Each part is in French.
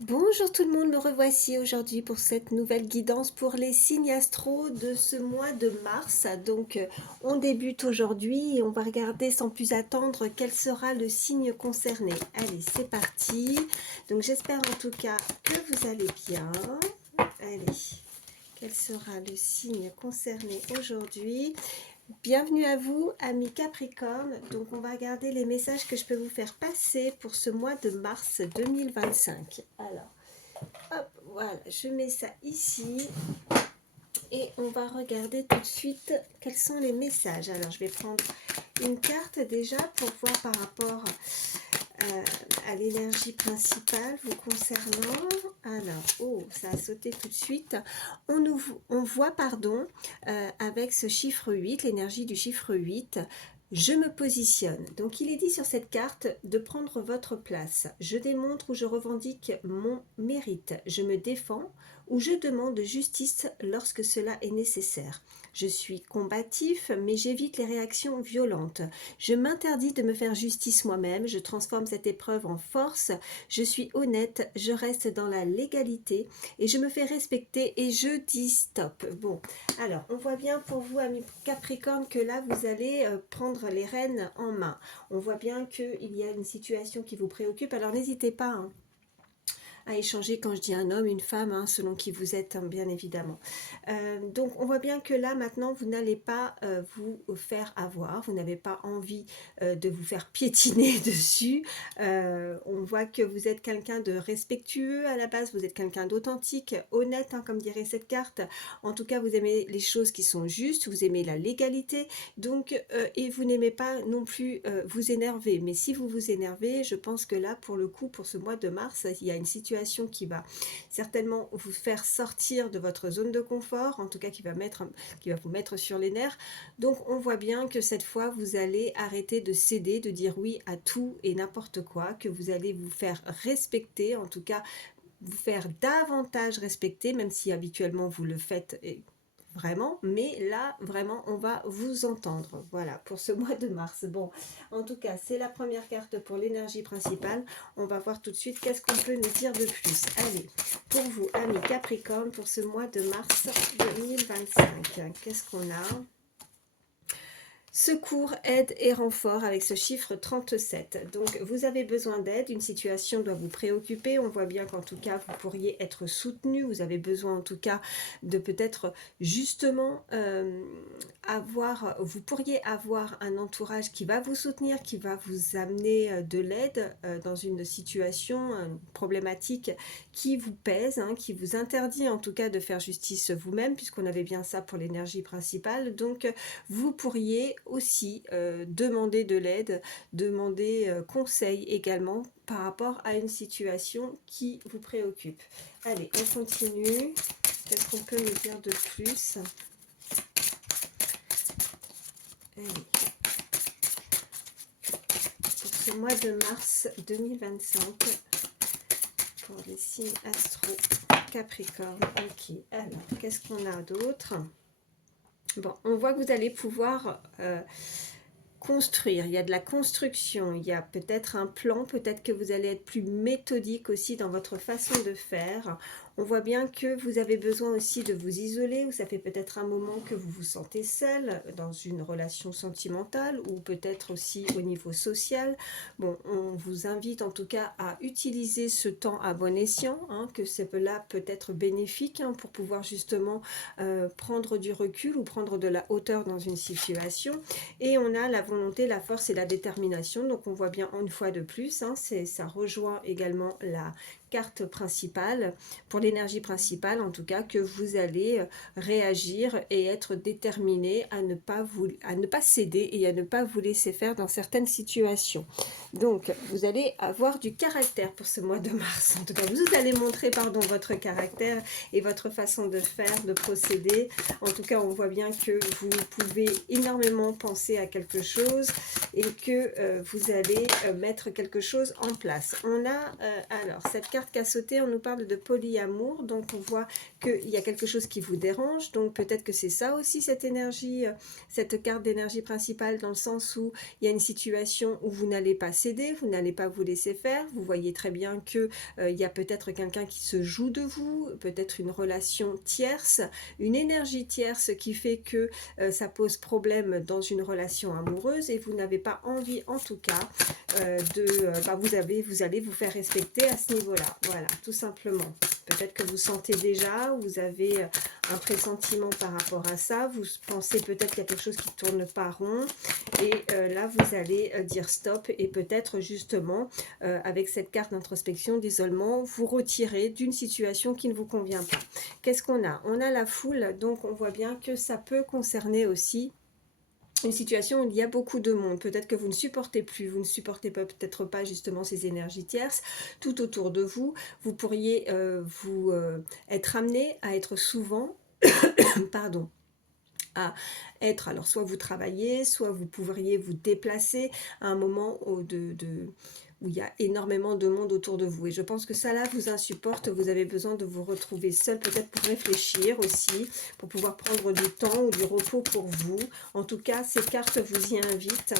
Bonjour tout le monde, me revoici aujourd'hui pour cette nouvelle guidance pour les signes astro de ce mois de mars. Donc on débute aujourd'hui et on va regarder sans plus attendre quel sera le signe concerné. Allez, c'est parti. Donc j'espère en tout cas que vous allez bien. Allez, quel sera le signe concerné aujourd'hui? Bienvenue à vous, amis Capricorne. Donc, on va regarder les messages que je peux vous faire passer pour ce mois de mars 2025. Alors, hop, voilà, je mets ça ici et on va regarder tout de suite quels sont les messages. Alors, je vais prendre une carte déjà pour voir par rapport à l'énergie principale vous concernant. Alors, oh, ça a sauté tout de suite. On voit, pardon, avec ce chiffre 8, l'énergie du chiffre 8, je me positionne. Donc, il est dit sur cette carte de prendre votre place. Je démontre ou je revendique mon mérite. Je me défends ou je demande justice lorsque cela est nécessaire. Je suis combatif, mais j'évite les réactions violentes. Je m'interdis de me faire justice moi-même, je transforme cette épreuve en force, je suis honnête, je reste dans la légalité et je me fais respecter et je dis stop. Bon, alors on voit bien pour vous, amis Capricorne, que là vous allez prendre les rênes en main. On voit bien qu'il y a une situation qui vous préoccupe, alors n'hésitez pas, hein, à échanger quand je dis un homme, une femme, hein, selon qui vous êtes, hein, bien évidemment. Donc on voit bien que là maintenant vous n'allez pas vous faire avoir, vous n'avez pas envie de vous faire piétiner dessus. On voit que vous êtes quelqu'un de respectueux à la base, vous êtes quelqu'un d'authentique, honnête, hein, comme dirait cette carte. En tout cas, vous aimez les choses qui sont justes, vous aimez la légalité, donc et vous n'aimez pas non plus vous énerver. Mais si vous vous énervez, je pense que là, pour le coup, pour ce mois de mars, il y a une situation qui va certainement vous faire sortir de votre zone de confort, en tout cas qui va vous mettre sur les nerfs. Donc on voit bien que cette fois vous allez arrêter de céder, de dire oui à tout et n'importe quoi, que vous allez vous faire respecter, en tout cas vous faire davantage respecter, même si habituellement vous le faites vraiment, mais là vraiment on va vous entendre. Voilà pour ce mois de mars. Bon, en tout cas c'est la première carte pour l'énergie principale. On va voir tout de suite qu'est-ce qu'on peut nous dire de plus. Allez, pour vous amis Capricorne, pour ce mois de mars 2025, qu'est-ce qu'on a? Secours, aide et renfort avec ce chiffre 37. Donc vous avez besoin d'aide, une situation doit vous préoccuper. On voit bien qu'en tout cas vous pourriez être soutenu. Vous avez besoin en tout cas de peut-être justement vous pourriez avoir un entourage qui va vous soutenir, qui va vous amener de l'aide dans une situation, une problématique qui vous pèse, hein, qui vous interdit en tout cas de faire justice vous-même, puisqu'on avait bien ça pour l'énergie principale. Donc vous pourriez aussi demander de l'aide, demander conseil également par rapport à une situation qui vous préoccupe. Allez, on continue. Qu'est-ce qu'on peut nous dire de plus? Allez. Pour ce mois de mars 2025, pour les signes astro Capricorne. Ok, alors, qu'est-ce qu'on a d'autre? Bon, on voit que vous allez pouvoir construire, il y a de la construction, il y a peut-être un plan, peut-être que vous allez être plus méthodique aussi dans votre façon de faire. On voit bien que vous avez besoin aussi de vous isoler, ou ça fait peut-être un moment que vous vous sentez seul dans une relation sentimentale, ou peut-être aussi au niveau social. Bon, on vous invite en tout cas à utiliser ce temps à bon escient, hein, que cela peut être bénéfique, hein, pour pouvoir justement prendre du recul ou prendre de la hauteur dans une situation. Et on a la volonté, la force et la détermination. Donc on voit bien une fois de plus, hein, ça rejoint également la carte principale, pour l'énergie principale en tout cas, que vous allez réagir et être déterminé à ne pas céder et à ne pas vous laisser faire dans certaines situations. Donc vous allez avoir du caractère pour ce mois de mars. En tout cas, vous allez montrer, pardon, votre caractère et votre façon de faire, de procéder. En tout cas, on voit bien que vous pouvez énormément penser à quelque chose et que vous allez mettre quelque chose en place. On a, alors, cette carte qui a sauté, on nous parle de polyamour. l'amour, donc on voit qu'il y a quelque chose qui vous dérange, donc peut-être que c'est ça aussi cette énergie, cette carte d'énergie principale, dans le sens où il y a une situation où vous n'allez pas céder, vous n'allez pas vous laisser faire, vous voyez très bien que il y a peut-être quelqu'un qui se joue de vous, peut-être une relation tierce, une énergie tierce qui fait que ça pose problème dans une relation amoureuse, et vous n'avez pas envie en tout cas vous allez vous faire respecter à ce niveau-là, voilà, tout simplement. Peut-être que vous sentez déjà, vous avez un pressentiment par rapport à ça, vous pensez peut-être qu'il y a quelque chose qui ne tourne pas rond, et là vous allez dire stop, et peut-être justement avec cette carte d'introspection, d'isolement, vous retirer d'une situation qui ne vous convient pas. Qu'est-ce qu'on a? On a la foule, donc on voit bien que ça peut concerner aussi une situation où il y a beaucoup de monde. Peut-être que vous ne supportez plus, vous ne supportez peut-être pas justement ces énergies tierces tout autour de vous. Vous pourriez être amené à être souvent, pardon, à être, alors soit vous travaillez, soit vous pourriez vous déplacer à un moment où il y a énormément de monde autour de vous. Et je pense que ça là vous insupporte, vous avez besoin de vous retrouver seul, peut-être pour réfléchir aussi, pour pouvoir prendre du temps ou du repos pour vous. En tout cas, ces cartes vous y invitent.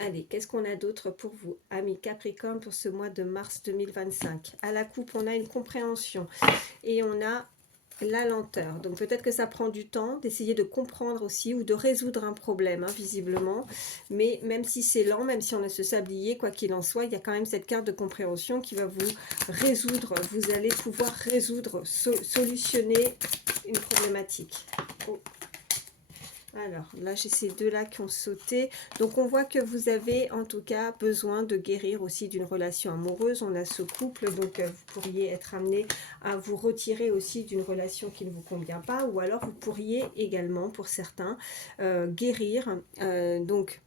Allez, qu'est-ce qu'on a d'autre pour vous, amis Capricorne, pour ce mois de mars 2025? À la coupe, on a une compréhension et on a la lenteur. Donc peut-être que ça prend du temps d'essayer de comprendre aussi ou de résoudre un problème, hein, visiblement. Mais même si c'est lent, même si on a ce sablier, quoi qu'il en soit, il y a quand même cette carte de compréhension qui va vous résoudre. Vous allez pouvoir résoudre, solutionner une problématique. Oh. Alors, là, j'ai ces deux-là qui ont sauté. Donc, on voit que vous avez, en tout cas, besoin de guérir aussi d'une relation amoureuse. On a ce couple, donc vous pourriez être amené à vous retirer aussi d'une relation qui ne vous convient pas. Ou alors, vous pourriez également, pour certains, guérir. Donc,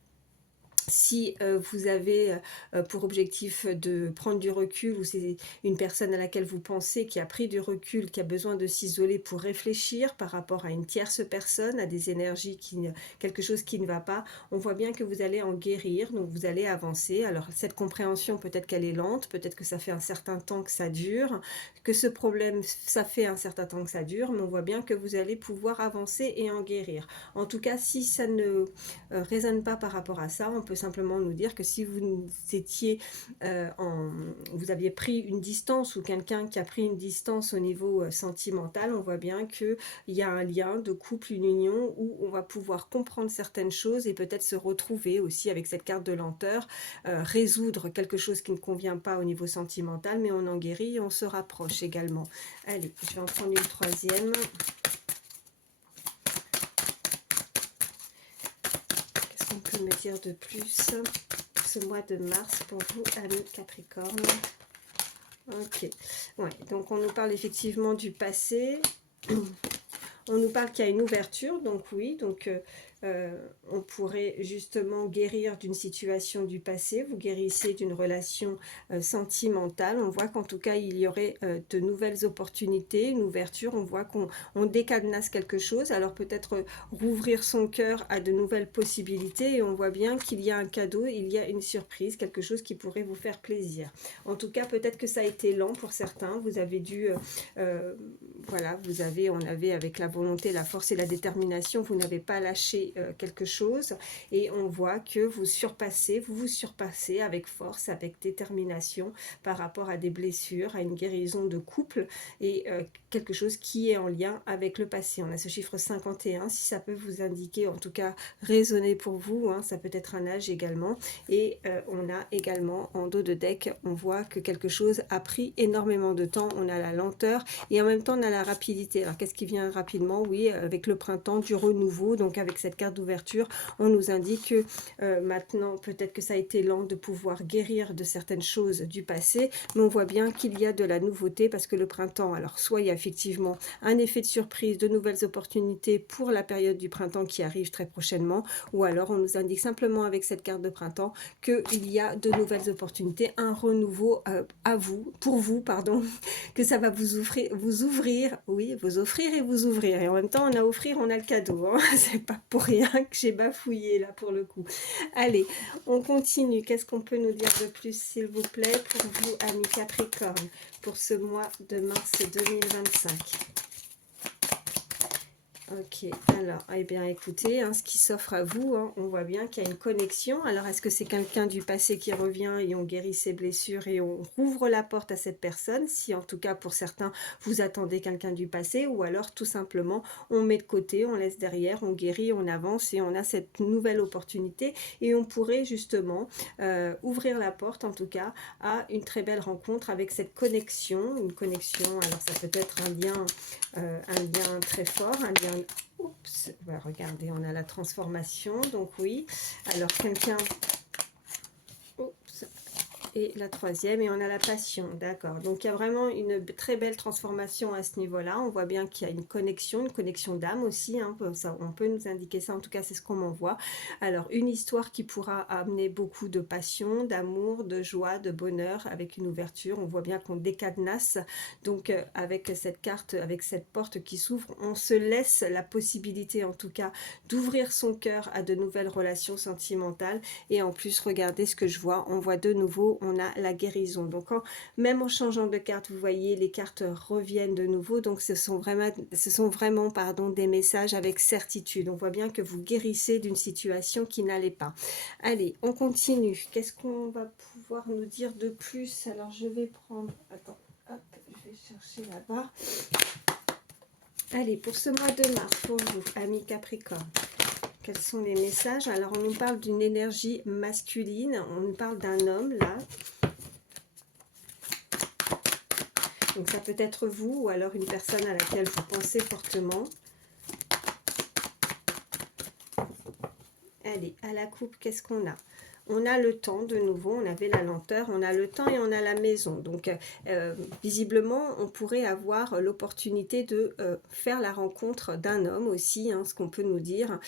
si vous avez pour objectif de prendre du recul, ou c'est une personne à laquelle vous pensez qui a pris du recul, qui a besoin de s'isoler pour réfléchir par rapport à une tierce personne, à des énergies, quelque chose qui ne va pas, on voit bien que vous allez en guérir, donc vous allez avancer. Alors cette compréhension, peut-être qu'elle est lente, peut-être que ça fait un certain temps que ça dure, que ce problème, ça fait un certain temps que ça dure, mais on voit bien que vous allez pouvoir avancer et en guérir. En tout cas, si ça ne résonne pas par rapport à ça, on peut simplement nous dire que si vous étiez vous aviez pris une distance, ou quelqu'un qui a pris une distance au niveau sentimental, on voit bien qu'il y a un lien de couple, une union où on va pouvoir comprendre certaines choses et peut-être se retrouver aussi avec cette carte de lenteur, résoudre quelque chose qui ne convient pas au niveau sentimental, mais on en guérit et on se rapproche également. Allez, je vais en prendre une troisième. On peut me dire de plus ce mois de mars pour vous, amis Capricorne? Ok, ouais, donc on nous parle effectivement du passé. On nous parle qu'il y a une ouverture, donc oui, donc on pourrait justement guérir d'une situation du passé. Vous guérissez d'une relation sentimentale. On voit qu'en tout cas, il y aurait de nouvelles opportunités, une ouverture. On voit qu'on décadenasse quelque chose. Alors peut-être rouvrir son cœur à de nouvelles possibilités. Et on voit bien qu'il y a un cadeau, il y a une surprise, quelque chose qui pourrait vous faire plaisir. En tout cas, peut-être que ça a été lent pour certains. Vous avez dû... voilà, on avait avec la volonté, la force et la détermination, vous n'avez pas lâché quelque chose, et on voit que vous vous surpassez avec force, avec détermination par rapport à des blessures, à une guérison de couple, et quelque chose qui est en lien avec le passé. On a ce chiffre 51, si ça peut vous indiquer, en tout cas résonner pour vous, hein, ça peut être un âge également, et on a également en dos de deck, on voit que quelque chose a pris énormément de temps, on a la lenteur, et en même temps on a la rapidité. Alors qu'est-ce qui vient rapidement? Oui, avec le printemps, du renouveau, donc avec cette carte d'ouverture, on nous indique que maintenant, peut-être que ça a été lent de pouvoir guérir de certaines choses du passé, mais on voit bien qu'il y a de la nouveauté, parce que le printemps, alors soit il y a effectivement un effet de surprise, de nouvelles opportunités pour la période du printemps qui arrive très prochainement, ou alors on nous indique simplement avec cette carte de printemps qu'il y a de nouvelles opportunités, un renouveau pour vous, pardon, que ça va vous ouvrir, oui, vous offrir et vous ouvrir. Et en même temps, on a offrir, on a le cadeau, hein, c'est pas pour rien que j'ai bafouillé là pour le coup. Allez, on continue. Qu'est-ce qu'on peut nous dire de plus, s'il vous plaît, pour vous, amis Capricorne, pour ce mois de mars 2025? Ok, alors, eh bien écoutez, ce qui s'offre à vous, on voit bien qu'il y a une connexion. Alors, est-ce que c'est quelqu'un du passé qui revient et on guérit ses blessures et on rouvre la porte à cette personne? Si en tout cas pour certains, vous attendez quelqu'un du passé, ou alors tout simplement, on met de côté, on laisse derrière, on guérit, on avance et on a cette nouvelle opportunité et on pourrait justement ouvrir la porte en tout cas à une très belle rencontre avec cette connexion. Une connexion, alors ça peut être un lien très fort, un lien. Oups, regardez, on a la transformation, donc oui. Alors quelqu'un. Oups. Et la troisième, et on a la passion, d'accord. Donc il y a vraiment une très belle transformation à ce niveau-là. On voit bien qu'il y a une connexion d'âme aussi. Ça, on peut nous indiquer ça, en tout cas c'est ce qu'on m'envoie. Alors une histoire qui pourra amener beaucoup de passion, d'amour, de joie, de bonheur, avec une ouverture. On voit bien qu'on décadenasse. Donc avec cette carte, avec cette porte qui s'ouvre, on se laisse la possibilité en tout cas d'ouvrir son cœur à de nouvelles relations sentimentales. Et en plus, regardez ce que je vois. On voit de nouveau, on a la guérison. Donc, même en changeant de carte, vous voyez, les cartes reviennent de nouveau. Donc, ce sont vraiment pardon, des messages avec certitude. On voit bien que vous guérissez d'une situation qui n'allait pas. Allez, on continue. Qu'est-ce qu'on va pouvoir nous dire de plus? Alors, je vais prendre... Attends, hop, je vais chercher là-bas. Allez, pour ce mois de mars, pour vous, amis Capricorne. Quels sont les messages? Alors, on nous parle d'une énergie masculine. On nous parle d'un homme, là. Donc, ça peut être vous ou alors une personne à laquelle vous pensez fortement. Allez, à la coupe, qu'est-ce qu'on a? On a le temps de nouveau, on avait la lenteur, on a le temps et on a la maison. Donc, visiblement, on pourrait avoir l'opportunité de faire la rencontre d'un homme aussi, ce qu'on peut nous dire,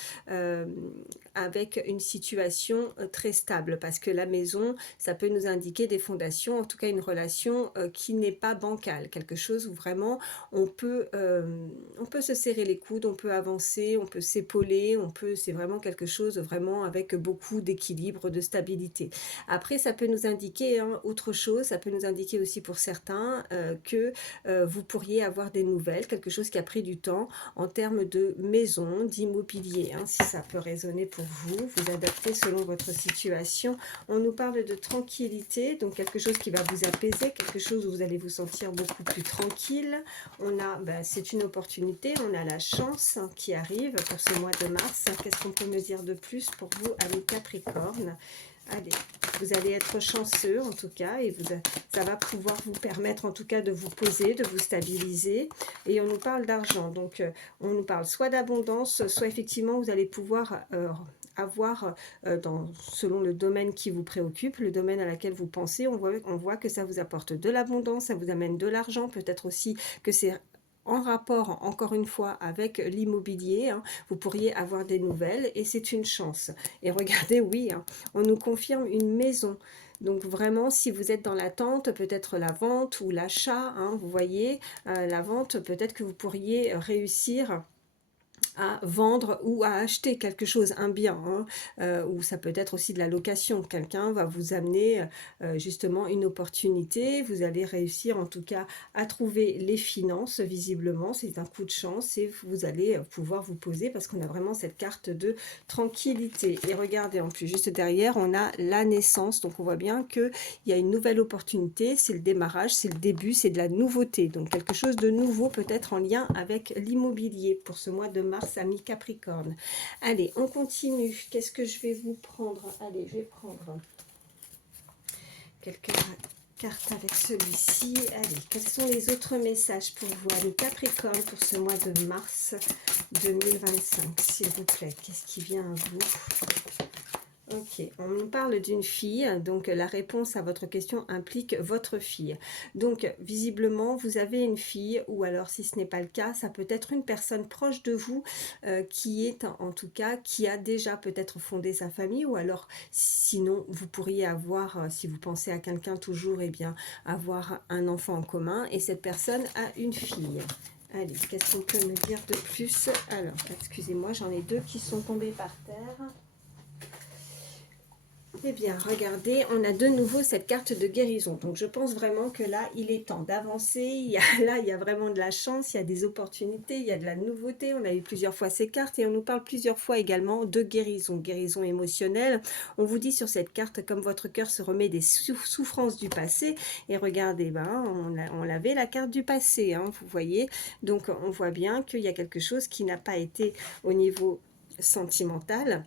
avec une situation très stable. Parce que la maison, ça peut nous indiquer des fondations, en tout cas une relation qui n'est pas bancale. Quelque chose où vraiment on peut se serrer les coudes, on peut avancer, on peut s'épauler, c'est vraiment quelque chose vraiment avec beaucoup d'équilibre, de stabilité. Après, ça peut nous indiquer autre chose, ça peut nous indiquer aussi pour certains que vous pourriez avoir des nouvelles, quelque chose qui a pris du temps en termes de maison, d'immobilier, si ça peut résonner pour vous, vous adaptez selon votre situation. On nous parle de tranquillité, donc quelque chose qui va vous apaiser, quelque chose où vous allez vous sentir beaucoup plus tranquille. On a, c'est une opportunité, on a la chance qui arrive pour ce mois de mars. Qu'est-ce qu'on peut me dire de plus pour vous, amis Capricorne? Allez, vous allez être chanceux en tout cas et ça va pouvoir vous permettre en tout cas de vous poser, de vous stabiliser. Et on nous parle d'argent, donc on nous parle soit d'abondance, soit effectivement vous allez pouvoir avoir, selon le domaine qui vous préoccupe, le domaine à laquelle vous pensez, on voit que ça vous apporte de l'abondance, ça vous amène de l'argent, peut-être aussi que c'est en rapport, encore une fois, avec l'immobilier, vous pourriez avoir des nouvelles et c'est une chance. Et regardez, oui, on nous confirme une maison. Donc vraiment, si vous êtes dans l'attente, peut-être la vente ou l'achat, vous voyez, la vente, peut-être que vous pourriez réussir à vendre ou à acheter quelque chose, un bien, ou ça peut être aussi de la location. Quelqu'un va vous amener justement une opportunité, vous allez réussir en tout cas à trouver les finances, visiblement, c'est un coup de chance et vous allez pouvoir vous poser parce qu'on a vraiment cette carte de tranquillité. Et regardez, en plus, juste derrière, on a la naissance, donc on voit bien qu'il y a une nouvelle opportunité, c'est le démarrage, c'est le début, c'est de la nouveauté, donc quelque chose de nouveau peut-être en lien avec l'immobilier pour ce mois de mars, amis Capricorne. Allez, on continue. Qu'est-ce que je vais vous prendre? Allez, je vais prendre quelques cartes avec celui-ci. Allez, quels sont les autres messages pour vous, amis Capricorne, pour ce mois de mars 2025, s'il vous plaît? Qu'est-ce qui vient à vous? Ok, on nous parle d'une fille, donc la réponse à votre question implique votre fille. Donc, visiblement, vous avez une fille, ou alors si ce n'est pas le cas, ça peut être une personne proche de vous qui est, en tout cas, qui a déjà peut-être fondé sa famille, ou alors, sinon, vous pourriez avoir, si vous pensez à quelqu'un toujours, eh bien, avoir un enfant en commun, et cette personne a une fille. Allez, qu'est-ce qu'on peut me dire de plus? Alors, excusez-moi, j'en ai deux qui sont tombés par terre. Eh bien, regardez, on a de nouveau cette carte de guérison. Donc, je pense vraiment que là, il est temps d'avancer. Là, il y a vraiment de la chance, il y a des opportunités, il y a de la nouveauté. On a eu plusieurs fois ces cartes et on nous parle plusieurs fois également de guérison, guérison émotionnelle. On vous dit sur cette carte, comme votre cœur se remet des souffrances du passé. Et regardez, ben, on avait la carte du passé, hein, vous voyez. Donc, on voit bien qu'il y a quelque chose qui n'a pas été au niveau sentimental.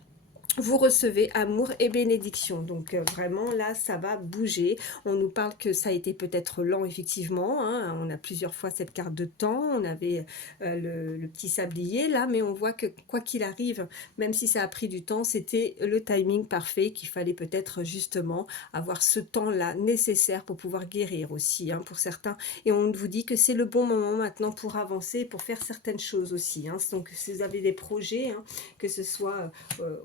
Vous recevez amour et bénédiction. Donc vraiment là, ça va bouger. On nous parle que ça a été peut-être lent, effectivement. Hein. On a plusieurs fois cette carte de temps. On avait le petit sablier là, mais on voit que quoi qu'il arrive, même si ça a pris du temps, c'était le timing parfait qu'il fallait peut-être justement avoir ce temps-là nécessaire pour pouvoir guérir aussi, hein, pour certains. Et on vous dit que c'est le bon moment maintenant pour avancer, pour faire certaines choses aussi. Hein. Donc si vous avez des projets, hein, que ce soit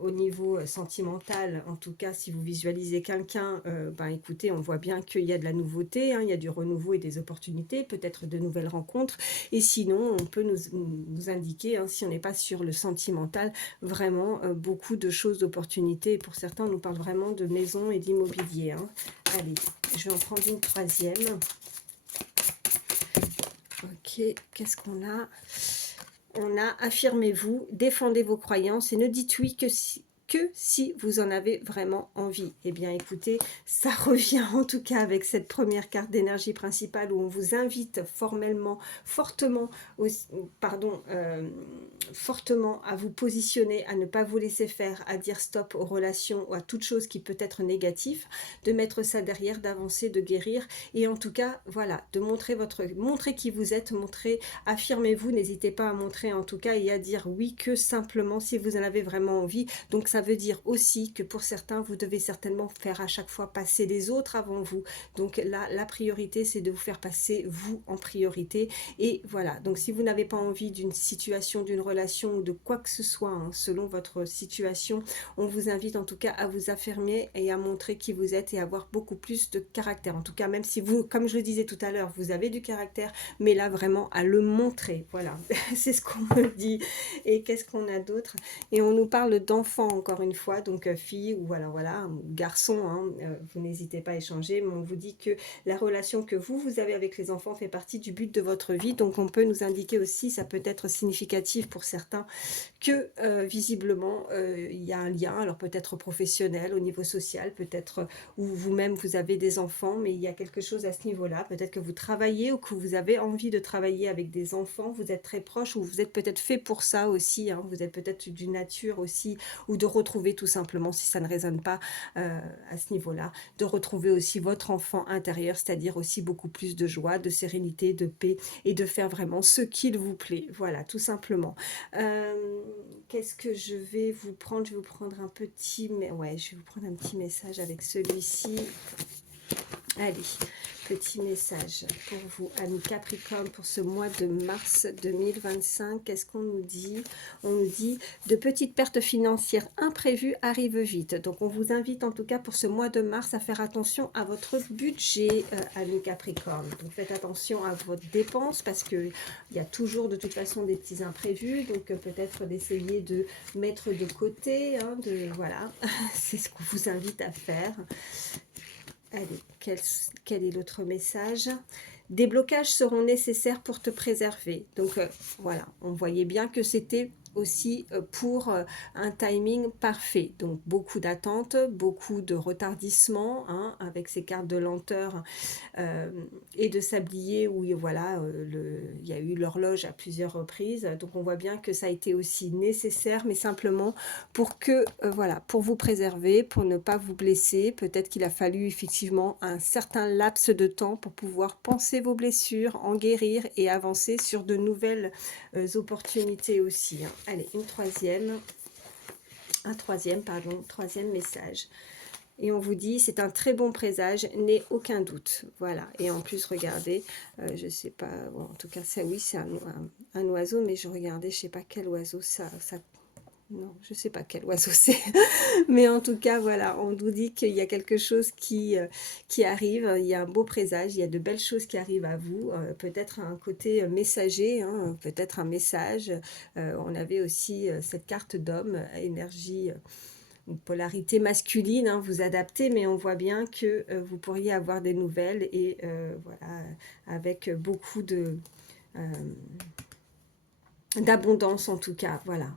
au niveau sentimental, en tout cas si vous visualisez quelqu'un, ben écoutez, on voit bien qu'il y a de la nouveauté, hein, il y a du renouveau et des opportunités, peut-être de nouvelles rencontres, et sinon on peut nous indiquer, hein, si on n'est pas sur le sentimental, vraiment beaucoup de choses, d'opportunités. Pour certains on nous parle vraiment de maison et d'immobilier, hein. Allez, je vais en prendre une troisième. Ok, qu'est-ce qu'on a? On a affirmez-vous, défendez vos croyances et ne dites oui que si vous en avez vraiment envie. Eh bien écoutez, ça revient en tout cas avec cette première carte d'énergie principale où on vous invite fortement à vous positionner, à ne pas vous laisser faire, à dire stop aux relations ou à toute chose qui peut être négative, de mettre ça derrière, d'avancer, de guérir et en tout cas, voilà, de montrer qui vous êtes, affirmez-vous, n'hésitez pas à montrer en tout cas et à dire oui que simplement si vous en avez vraiment envie. Donc ça veut dire aussi que pour certains, vous devez certainement faire à chaque fois passer les autres avant vous. Donc là, la priorité, c'est de vous faire passer vous en priorité. Et voilà, donc si vous n'avez pas envie d'une situation, d'une relation ou de quoi que ce soit, hein, selon votre situation, on vous invite en tout cas à vous affirmer et à montrer qui vous êtes et avoir beaucoup plus de caractère. En tout cas, même si vous, comme je le disais tout à l'heure, vous avez du caractère, mais là vraiment à le montrer. Voilà, c'est ce qu'on me dit. Et qu'est-ce qu'on a d'autre? Et on nous parle d'enfants encore une fois, donc filles ou voilà, garçons, hein, vous n'hésitez pas à échanger, mais on vous dit que la relation que vous avez avec les enfants fait partie du but de votre vie, donc on peut nous indiquer aussi, ça peut être significatif pour certains, que visiblement il y a un lien, alors peut-être professionnel, au niveau social, peut-être où vous-même vous avez des enfants, mais il y a quelque chose à ce niveau-là, peut-être que vous travaillez ou que vous avez envie de travailler avec des enfants, vous êtes très proche ou vous êtes peut-être fait pour ça aussi, hein, vous êtes peut-être d'une nature aussi, ou de retrouver tout simplement, si ça ne résonne pas à ce niveau-là, de retrouver aussi votre enfant intérieur, c'est-à-dire aussi beaucoup plus de joie, de sérénité, de paix, et de faire vraiment ce qu'il vous plaît, voilà, tout simplement. Qu'est-ce que je vais vous prendre? Je vais vous prendre un petit, ouais, je vais vous prendre un petit message avec celui-ci. Allez, petit message pour vous, amis Capricorne, pour ce mois de mars 2025. Qu'est-ce qu'on nous dit? On nous dit de petites pertes financières imprévues arrivent vite. Donc, on vous invite en tout cas pour ce mois de mars à faire attention à votre budget, amis Capricorne. Donc, faites attention à votre dépense parce qu'il y a toujours de toute façon des petits imprévus. Donc, peut-être d'essayer de mettre de côté, hein, voilà, c'est ce qu'on vous invite à faire. Allez, quel est l'autre message? Des blocages seront nécessaires pour te préserver. Donc voilà, on voyait bien que c'était aussi pour un timing parfait. Donc beaucoup d'attentes, beaucoup de retardissement, hein, avec ces cartes de lenteur et de sablier où voilà, il y a eu l'horloge à plusieurs reprises. Donc on voit bien que ça a été aussi nécessaire, mais simplement pour que voilà, pour vous préserver, pour ne pas vous blesser. Peut-être qu'il a fallu effectivement un certain laps de temps pour pouvoir penser vos blessures, en guérir et avancer sur de nouvelles opportunités aussi, hein. Allez, troisième message. Et on vous dit, c'est un très bon présage, n'ayez aucun doute. Voilà. Et en plus, regardez, je sais pas, bon, en tout cas, ça, oui, c'est un oiseau, mais je regardais, je sais pas quel oiseau ça non, je sais pas quel oiseau c'est, mais en tout cas, voilà, on nous dit qu'il y a quelque chose qui arrive, il y a un beau présage, il y a de belles choses qui arrivent à vous, peut-être un côté messager, hein, peut-être un message. On avait aussi cette carte d'homme, énergie, une polarité masculine, hein, vous adaptez, mais on voit bien que vous pourriez avoir des nouvelles et voilà, avec beaucoup de... d'abondance en tout cas, voilà,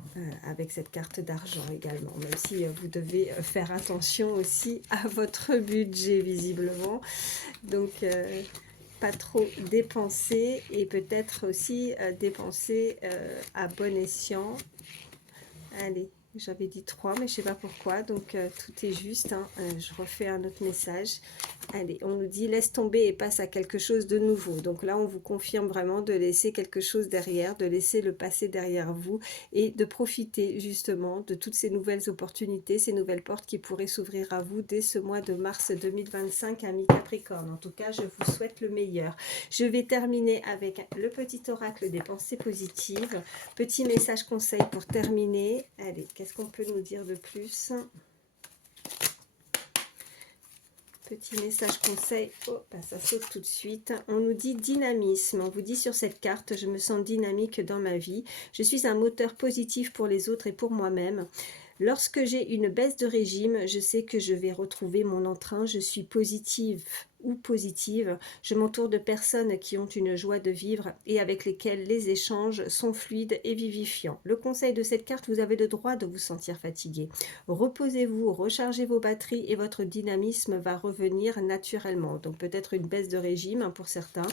avec cette carte d'argent également, même si vous devez faire attention aussi à votre budget visiblement, donc pas trop dépenser et peut-être aussi dépenser à bon escient. Allez, j'avais dit 3, mais je sais pas pourquoi, donc tout est juste, hein. Je refais un autre message. Allez, on nous dit laisse tomber et passe à quelque chose de nouveau. Donc là, on vous confirme vraiment de laisser quelque chose derrière, de laisser le passé derrière vous et de profiter justement de toutes ces nouvelles opportunités, ces nouvelles portes qui pourraient s'ouvrir à vous dès ce mois de mars 2025 à mi-Capricorne. En tout cas, je vous souhaite le meilleur. Je vais terminer avec le petit oracle des pensées positives. Petit message conseil pour terminer. Allez, qu'est-ce qu'on peut nous dire de plus ? Petit message conseil, oh, bah ça saute tout de suite. On nous dit dynamisme, on vous dit sur cette carte, je me sens dynamique dans ma vie. Je suis un moteur positif pour les autres et pour moi-même. Lorsque j'ai une baisse de régime, je sais que je vais retrouver mon entrain, je suis positive ou positive. Je m'entoure de personnes qui ont une joie de vivre et avec lesquelles les échanges sont fluides et vivifiants. Le conseil de cette carte, vous avez le droit de vous sentir fatigué. Reposez-vous, rechargez vos batteries et votre dynamisme va revenir naturellement. Donc peut-être une baisse de régime hein, pour certains.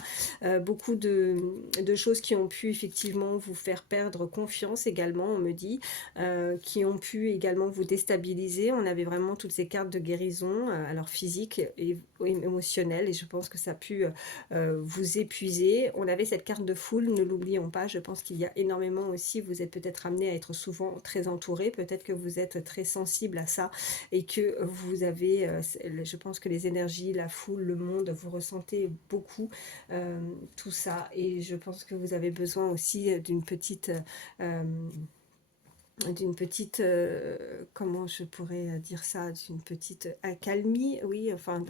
Beaucoup de choses qui ont pu effectivement vous faire perdre confiance également, on me dit, qui ont pu également vous déstabiliser. On avait vraiment toutes ces cartes de guérison, alors physique et émotionnelle, et je pense que ça a pu vous épuiser. On avait cette carte de foule, ne l'oublions pas. Je pense qu'il y a énormément aussi, vous êtes peut-être amené à être souvent très entouré, peut-être que vous êtes très sensible à ça et que vous avez, je pense que les énergies, la foule, le monde, vous ressentez beaucoup tout ça, et je pense que vous avez besoin aussi d'une petite, comment je pourrais dire ça, d'une petite accalmie, oui, enfin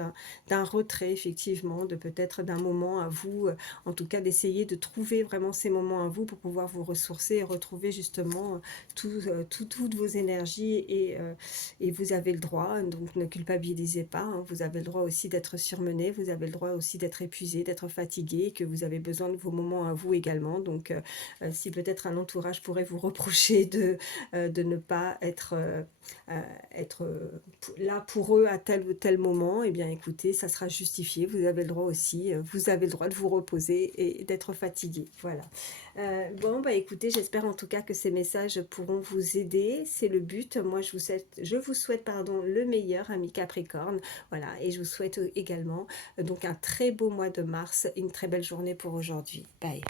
d'un retrait effectivement, de peut-être d'un moment à vous, en tout cas d'essayer de trouver vraiment ces moments à vous pour pouvoir vous ressourcer et retrouver justement toutes vos énergies et vous avez le droit, donc ne culpabilisez pas, hein, vous avez le droit aussi d'être surmené, vous avez le droit aussi d'être épuisé, d'être fatigué, que vous avez besoin de vos moments à vous également, donc si peut-être un entourage pourrait vous reprocher de ne pas être là pour eux à tel ou tel moment, et bien écoutez, ça sera justifié, vous avez le droit aussi, vous avez le droit de vous reposer et d'être fatigué, voilà. Bon, bah écoutez, j'espère en tout cas que ces messages pourront vous aider, c'est le but. Moi, je vous souhaite pardon, le meilleur, ami Capricorne, voilà, et je vous souhaite également donc un très beau mois de mars, une très belle journée pour aujourd'hui. Bye.